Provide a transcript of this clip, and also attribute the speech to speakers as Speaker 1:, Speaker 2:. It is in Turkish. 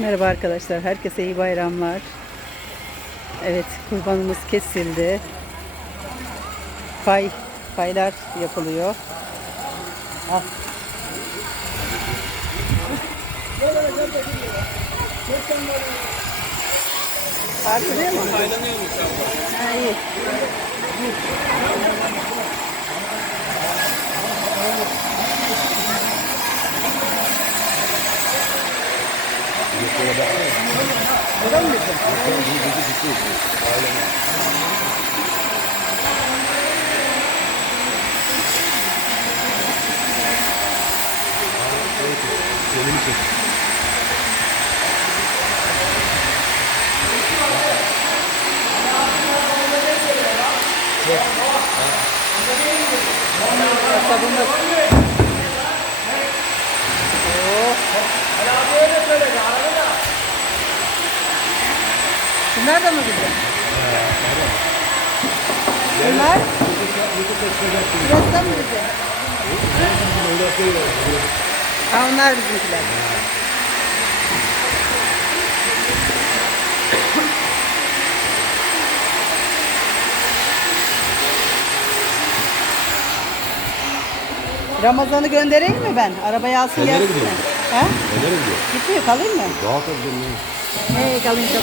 Speaker 1: Merhaba arkadaşlar. Herkese iyi bayramlar. Evet, kurbanımız kesildi. Pay, paylar yapılıyor. Al. Artırıyor mu? Ha, iyi. Buradan mı bizim? Kasabımız. Oo. Bunlar da mı bizim? Bunlar? Burası da mı bizim? Ha onlar bizimkiler. Ramazan'ı göndereyim mi ben? Arabaya alsın
Speaker 2: Nereye
Speaker 1: gelsin.
Speaker 2: gidiyor?
Speaker 1: Ha?
Speaker 2: Nereye gidiyor?
Speaker 1: Gitmiyor kalayım mı?
Speaker 2: Rahat ol canım.
Speaker 1: Hey kalayım çok.